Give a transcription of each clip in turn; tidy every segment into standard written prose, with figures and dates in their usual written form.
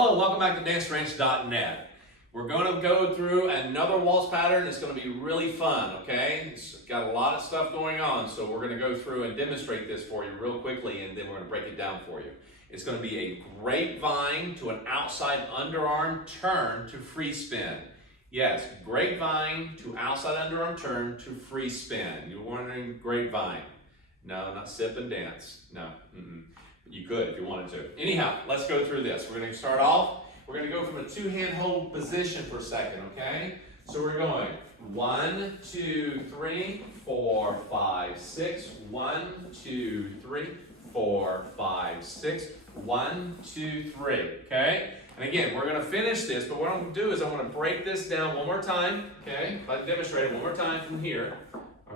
Hello, welcome back to DanceRanch.net. We're going to go through another waltz pattern. It's going to be really fun, okay? It's got a lot of stuff going on, so we're going to go through and demonstrate this for you real quickly, and then we're going to break it down for you. It's going to be a grapevine to an outside underarm turn to free spin. Yes, grapevine to outside underarm turn to free spin. You're wondering grapevine. No, not sip and dance. No. You could if you wanted to. Anyhow, let's go through this. We're going to start off. We're going to go from a two-hand hold position for a second, okay? So we're going 1, 2, 3, 4, 5, 6. 1, 2, 3, 4, 5, 6. 1, 2, 3. Okay? And again, we're going to finish this, but what I'm going to do is I'm going to break this down one more time. Okay? I'll demonstrate it one more time from here.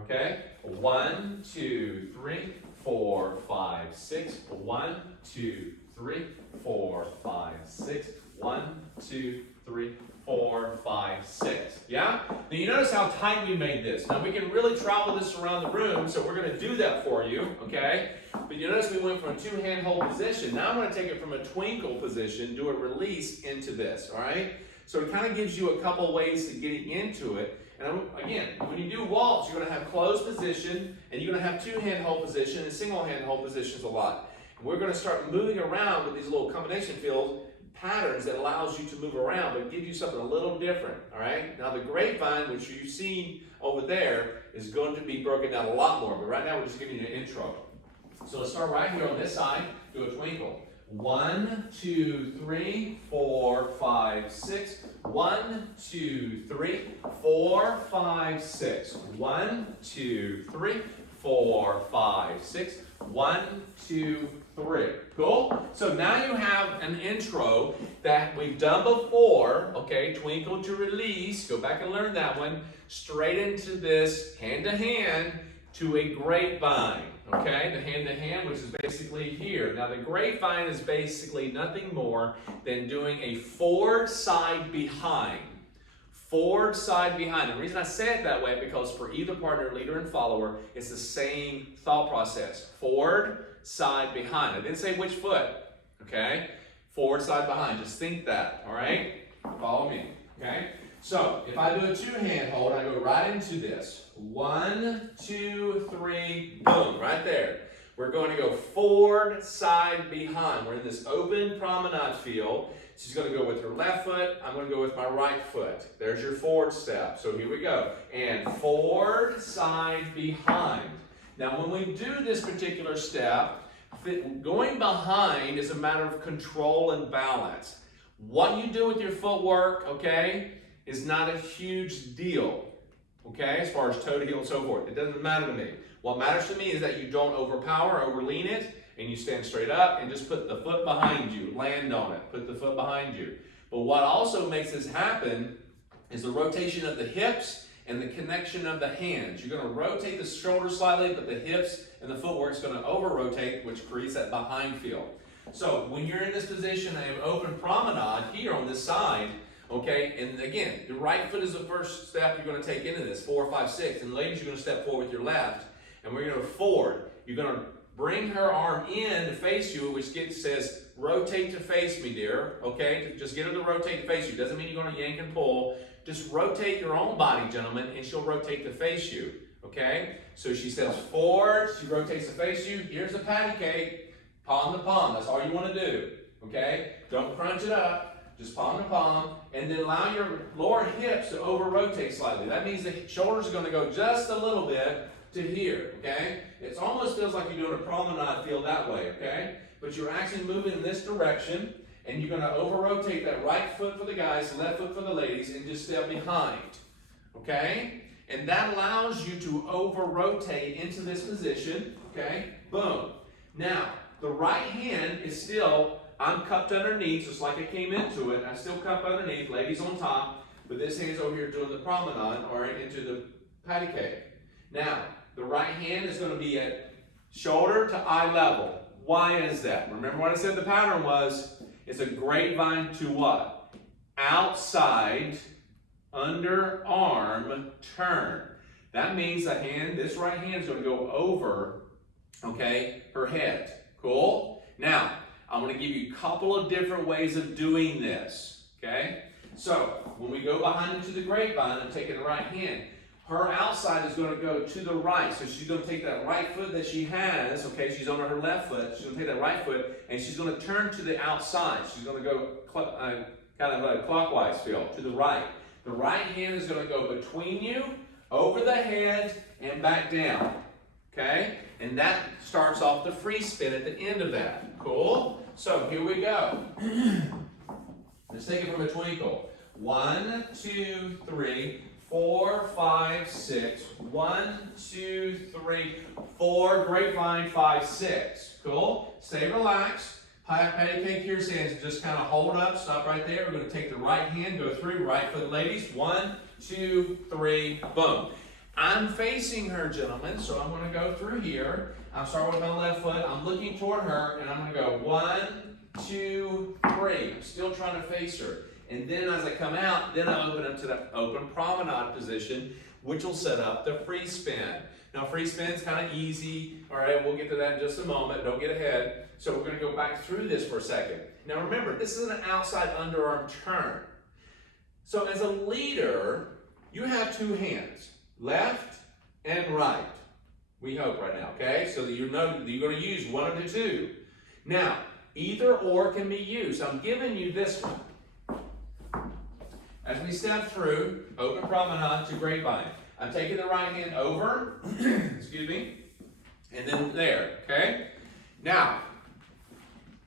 Okay? 1, 2, 3, 4, 5, 6. 1, 2, 3, 4, 5, 6. 1, 2, 3, 4, 5, 6. Yeah? Now you notice how tight we made this. Now we can really travel this around the room, so we're going to do that for you. Okay? But you notice we went from a two-hand hold position. Now I'm going to take it from a twinkle position, do a release into this. All right? So it kind of gives you a couple ways to getting into it. And again, when you do waltz, you're going to have closed position, and you're going to have two-hand hold position and single-hand hold positions a lot. And we're going to start moving around with these little combination field patterns that allows you to move around, but give you something a little different. All right? Now the grapevine, which you've seen over there, is going to be broken down a lot more. But right now, we're just giving you an intro. So let's start right here on this side. Do a twinkle. 1, 2, 3, 4, 5, 6. 1, 2, 3, 4, 5, 6. 1, 2, 3, 4, 5, 6. 1, 2, 3. Cool? So now you have an intro that we've done before. Okay, twinkle to release. Go back and learn that one. Straight into this hand to hand to a grapevine. Okay, the hand to hand, which is basically here. Now the grapevine is basically nothing more than doing a forward side behind. Forward side behind. The reason I say it that way because for either partner, leader, and follower, it's the same thought process. Forward, side, behind. I didn't say which foot. Okay, forward, side, behind. Just think that. All right, follow me. Okay. So, if I do a two-hand hold, I go right into this. 1, 2, 3, boom, right there. We're going to go forward, side, behind. We're in this open promenade feel. She's going to go with her left foot. I'm going to go with my right foot. There's your forward step. So here we go. And forward, side, behind. Now, when we do this particular step, going behind is a matter of control and balance. What you do with your footwork, okay, is not a huge deal, okay, as far as toe to heel and so forth. It doesn't matter to me. What matters to me is that you don't overpower, overlean it, and you stand straight up and just put the foot behind you, land on it, put the foot behind you. But what also makes this happen is the rotation of the hips and the connection of the hands. You're going to rotate the shoulders slightly, but the hips and the footwork is going to over-rotate, which creates that behind feel. So when you're in this position, an open promenade here on this side, okay, and again, the right foot is the first step you're going to take into this, 4, 5, 6. And ladies, you're going to step forward with your left, and we're going to go forward. You're going to bring her arm in to face you, which says, rotate to face me, dear. Okay, just get her to rotate to face you. Doesn't mean you're going to yank and pull. Just rotate your own body, gentlemen, and she'll rotate to face you. Okay, so she steps forward, she rotates to face you. Here's the patty cake, palm to palm. That's all you want to do. Okay, don't crunch it up. Just palm to palm, and then allow your lower hips to over-rotate slightly. That means the shoulders are going to go just a little bit to here, okay? It almost feels like you're doing a promenade feel that way, okay? But you're actually moving in this direction, and you're going to over-rotate that right foot for the guys, the left foot for the ladies, and just step behind, okay? And that allows you to over-rotate into this position, okay? Boom. Now, the right hand is still... I'm cupped underneath, just like I came into it. I still cup underneath, ladies on top, but this hand's over here doing the promenade, or into the patty cake. Now, the right hand is going to be at shoulder to eye level. Why is that? Remember what I said the pattern was? It's a grapevine to what? Outside underarm turn. That means the hand, this right hand is going to go over, okay, her head. Cool? Now, I'm going to give you a couple of different ways of doing this, okay? So, when we go behind into the grapevine, I'm taking the right hand. Her outside is going to go to the right. So she's going to take that right foot that she has, okay, she's on her left foot. She's going to take that right foot, and she's going to turn to the outside. She's going to go kind of a clockwise feel, to the right. The right hand is going to go between you, over the head, and back down, okay? And that starts off the free spin at the end of that. Cool? So here we go. Let's take it from a twinkle. 1, 2, 3, 4, 5, 6. 1, 2, 3, 4. Grapevine, 5, 6. Cool? Stay relaxed. Pancake here stands. Just kind of hold up. Stop right there. We're going to take the right hand, go through. Right foot, ladies. 1, 2, 3. Boom. I'm facing her, gentlemen, so I'm going to go through here. I'm starting with my left foot. I'm looking toward her, and I'm going to go 1, 2, 3. I'm still trying to face her. And then as I come out, then I open up to that open promenade position, which will set up the free spin. Now, free spin's kind of easy. All right, we'll get to that in just a moment. Don't get ahead. So we're going to go back through this for a second. Now, remember, this is an outside underarm turn. So as a leader, you have two hands, left and right. We hope right now, okay? So that you know that you're going to use one of the two. Now, either or can be used. I'm giving you this one. As we step through open promenade to grapevine, I'm taking the right hand over, excuse me, and then there, okay? Now,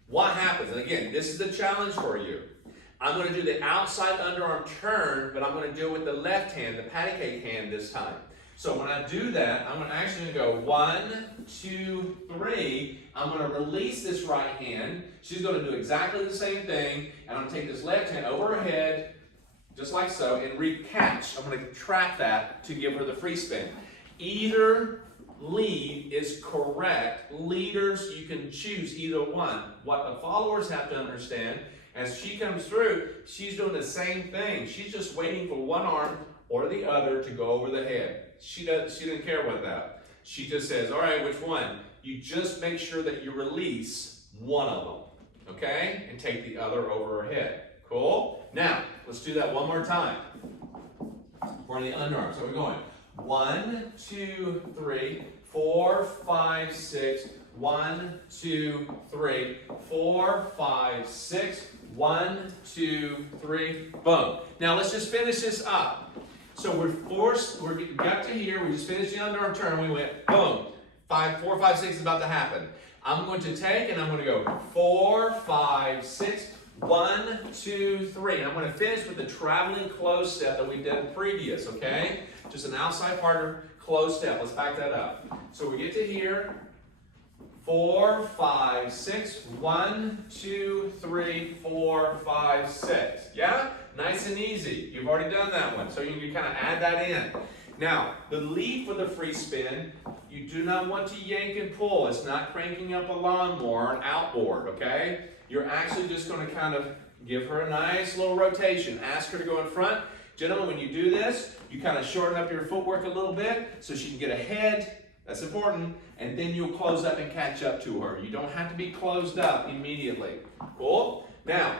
what happens? And again, this is the challenge for you. I'm going to do the outside underarm turn, but I'm going to do it with the left hand, the patty cake hand this time. So when I do that, I'm actually going to go 1, 2, 3. I'm going to release this right hand. She's going to do exactly the same thing, and I'm going to take this left hand over her head, just like so, and recatch. I'm going to track that to give her the free spin. Either lead is correct. Leaders, you can choose either one. What the followers have to understand, as she comes through, she's doing the same thing. She's just waiting for one arm or the other to go over the head. She doesn't care about that. She just says, all right, which one? You just make sure that you release one of them, okay? And take the other over her head. Cool? Now, let's do that one more time. For the underarm. So we're going 1, 2, 3, 4, 5, 6. 1, 2, 3, 4, 5, 6. 1, 2, 3. Boom. Now let's just finish this up. So we got to here, we just finished the underarm turn, we went boom. 4, 5, 6 is about to happen. I'm going to take and I'm going to go 4, 5, 6. 1, 2, 3. And I'm going to finish with the traveling close step that we did previous, okay? Just an outside partner close step. Let's back that up. So we get to here. 4, 5, 6. 1, 2, 3, 4, 5, 6. Yeah? Nice and easy. You've already done that one. So you can kind of add that in. Now, the lead for the free spin, you do not want to yank and pull. It's not cranking up a lawnmower, an outboard, okay? You're actually just going to kind of give her a nice little rotation. Ask her to go in front. Gentlemen, when you do this, you kind of shorten up your footwork a little bit so she can get ahead. That's important. And then you'll close up and catch up to her. You don't have to be closed up immediately. Cool? Now,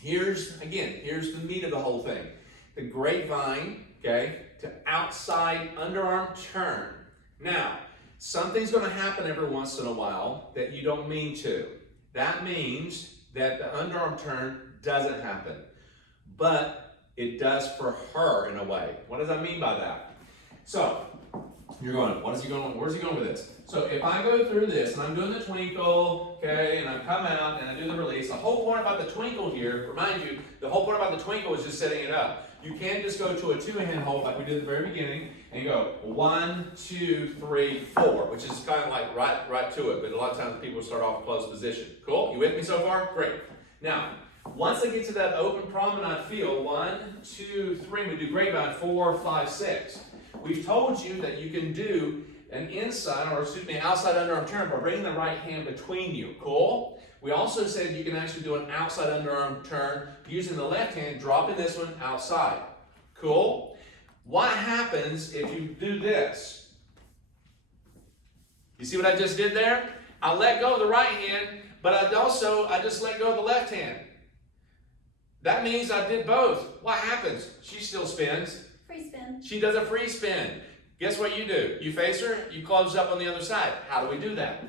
here's the meat of the whole thing. The grapevine, okay, to outside underarm turn. Now, something's going to happen every once in a while that you don't mean to. That means that the underarm turn doesn't happen, but it does for her in a way. What does that mean by that? So, you're going, where's he going with this? So if I go through this and I'm doing the twinkle, okay, and I come out and I do the release, the whole point about the twinkle here, remind you, the whole point about the twinkle is just setting it up. You can't just go to a two-hand hold like we did at the very beginning and go 1, 2, 3, 4, which is kind of like right to it, but a lot of times people start off closed position. Cool? You with me so far? Great. Now, once I get to that open promenade feel, 1, 2, 3, we do grapevine, 4, 5, 6. We've told you that you can do an outside underarm turn by bringing the right hand between you. Cool? We also said you can actually do an outside underarm turn using the left hand, dropping this one outside. Cool? What happens if you do this? You see what I just did there? I let go of the right hand, But I just let go of the left hand. That means I did both. What happens? She still spins. Free spin. She does a free spin. Guess what you do? You face her, you close up on the other side. How do we do that?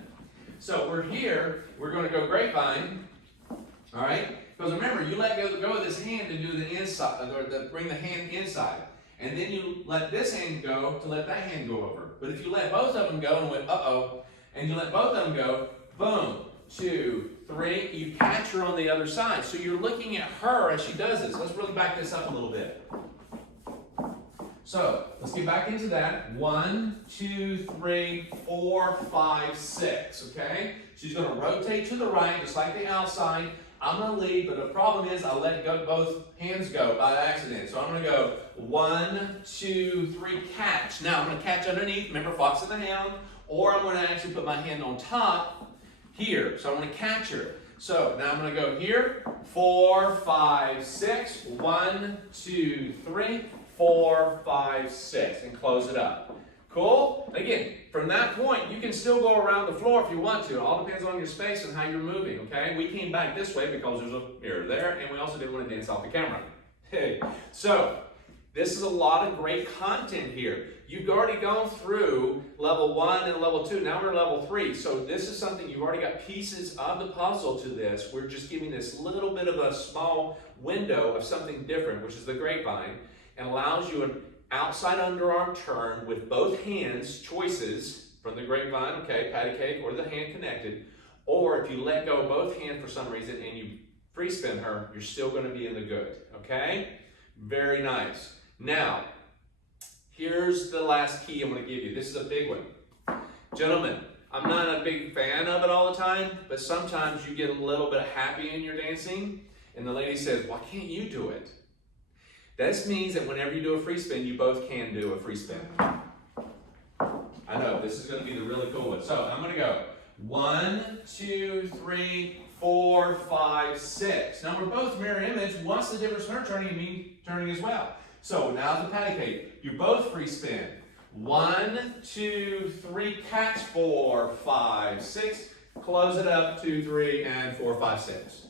So we're here, we're going to go grapevine, all right? Because remember, you let go of this hand to do the inside, or bring the hand inside. And then you let this hand go to let that hand go over. But if you let both of them go and went, uh-oh, and you let both of them go, boom, 2, 3, you catch her on the other side. So you're looking at her as she does this. Let's really back this up a little bit. So let's get back into that. 1, 2, 3, 4, 5, 6, okay? She's going to rotate to the right, just like the outside. I'm going to lead, but the problem is I let go, both hands go by accident. So I'm going to go 1, 2, 3, catch. Now I'm going to catch underneath. Remember, fox and the hound. Or I'm going to actually put my hand on top here. So I'm going to catch her. So now I'm going to go here. 4, 5, 6. 1, 2, 3, 4, 5, 6. And close it up. Cool? Again, from that point, you can still go around the floor if you want to. It all depends on your space and how you're moving, okay? We came back this way because there's a mirror there, and we also didn't want to dance off the camera. Hey, so this is a lot of great content here. You've already gone through level 1 and level 2. Now we're level 3. So this is something you've already got pieces of the puzzle to this. We're just giving this little bit of a small window of something different, which is the grapevine, and allows you an outside underarm turn with both hands, choices from the grapevine, okay, patty cake, or the hand connected. Or if you let go of both hands for some reason and you free spin her, you're still going to be in the good, okay? Very nice. Now, here's the last key I'm going to give you. This is a big one. Gentlemen, I'm not a big fan of it all the time, but sometimes you get a little bit happy in your dancing, and the lady says, why can't you do it? This means that whenever you do a free spin, you both can do a free spin. I know, this is going to be the really cool one. So I'm going to go 1, 2, 3, 4, 5, 6. Now we're both mirror image. What's the difference in her turning and me turning as well? So now the patty cake. You both free spin. 1, 2, 3, catch, 4, 5, 6. Close it up, 2, 3, and 4, 5, 6.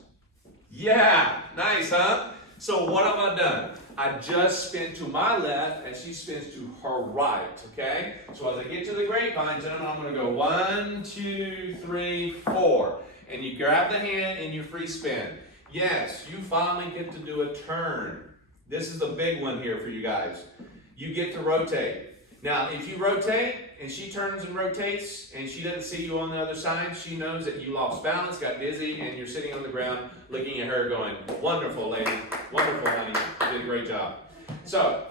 Yeah, nice, huh? So what have I done? I just spin to my left and she spins to her right, okay? So as I get to the grapevine, gentlemen, I'm going to go 1, 2, 3, 4. And you grab the hand and you free spin. Yes, you finally get to do a turn. This is the big one here for you guys. You get to rotate. Now, if you rotate and she turns and rotates and she doesn't see you on the other side, she knows that you lost balance, got dizzy, and you're sitting on the ground looking at her going, wonderful, lady. Wonderful, honey. You did a great job. So,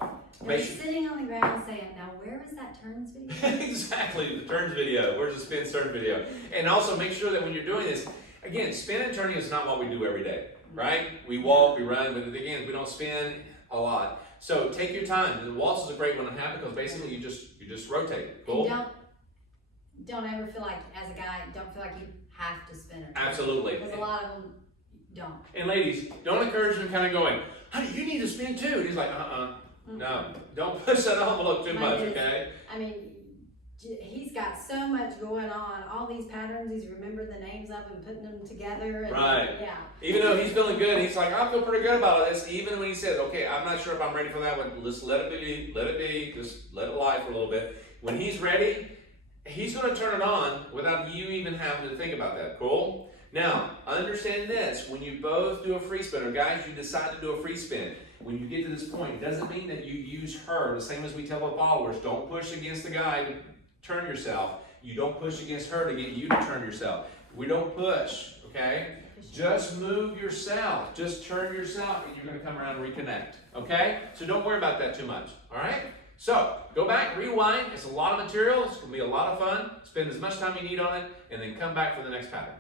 You're sitting on the ground saying, now where is that turns video? Exactly, the turns video. Where's the spin turn video? And also make sure that when you're doing this, again, spin and turning is not what we do every day, right? We walk, we run, but again, we don't spin a lot. So take your time. The waltz is a great one to have because basically you just rotate. Cool? And don't ever feel like, as a guy, don't feel like you have to spin it. Absolutely. Because a lot of them don't. And ladies, don't encourage them kind of going, honey, you need to spin too. And he's like, no, don't push that envelope too much, okay? I mean, he's got so much going on. All these patterns, he's remembered the names of and putting them together. And right. Yeah. Even though he's feeling good, he's like, I feel pretty good about this. Even when he says, okay, I'm not sure if I'm ready for that one. Just let it be. Just let it lie for a little bit. When he's ready, he's going to turn it on without you even having to think about that. Cool? Now, understand this. When you both do a free spin, or guys, you decide to do a free spin, when you get to this point, it doesn't mean that you use her. The same as we tell our followers, don't push against the guy to turn yourself. You don't push against her to get you to turn yourself. We don't push, okay? Just move yourself. Just turn yourself, and you're going to come around and reconnect, okay? So don't worry about that too much, all right? So go back, rewind. It's a lot of material. It's going to be a lot of fun. Spend as much time you need on it, and then come back for the next pattern.